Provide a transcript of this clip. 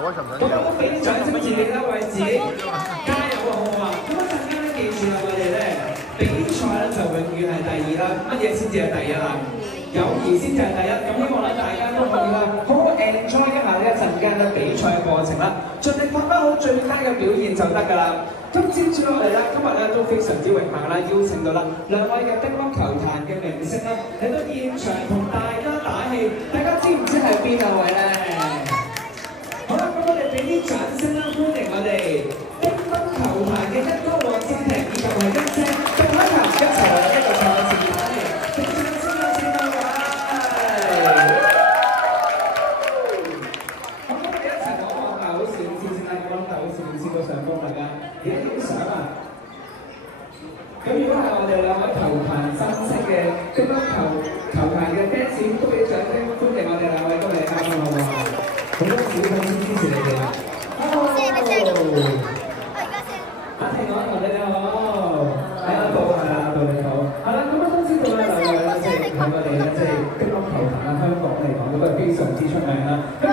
咁都俾啲掌聲自己啦，為自己加油啊，好唔好啊？咁一陣間咧，記住啦，我哋咧比賽咧就永遠係第二啦，乜嘢先至係第一啦？友誼先至係第一。咁希望咧大家都可以啦，好好 enjoy 一下呢一陣間嘅比賽嘅過程啦，盡力發揮好最佳嘅表現就得㗎啦。咁接住落嚟啦，今日咧都非常之榮幸啦，邀請到啦兩位嘅乒乓球壇嘅明星啦嚟到現場同大家打氣，大家知唔知係邊兩位咧？好啦，咁我哋俾啲掌聲啦，歡迎我哋乒乓球壇嘅一哥黃志霆以及係一姐杜凱琹一齊嚟一個賽事歡迎，俾掌聲有請兩位。咁我哋一齊講下大好小事先啦，講大好小事到上方大家，而家影相啊！咁如果係我哋兩位球壇新星嘅乒乓球壇嘅 fans 都俾掌聲歡迎我哋兩位，都嚟啱好唔好？好多小粉絲支持你哋啊！阿婷我你好，係阿杜係啊，杜你好，係啦，咁都知道咧兩位咧，即係喺我哋咧，即係乒乓球壇啊，香港嚟講都係非常之出名啦。咁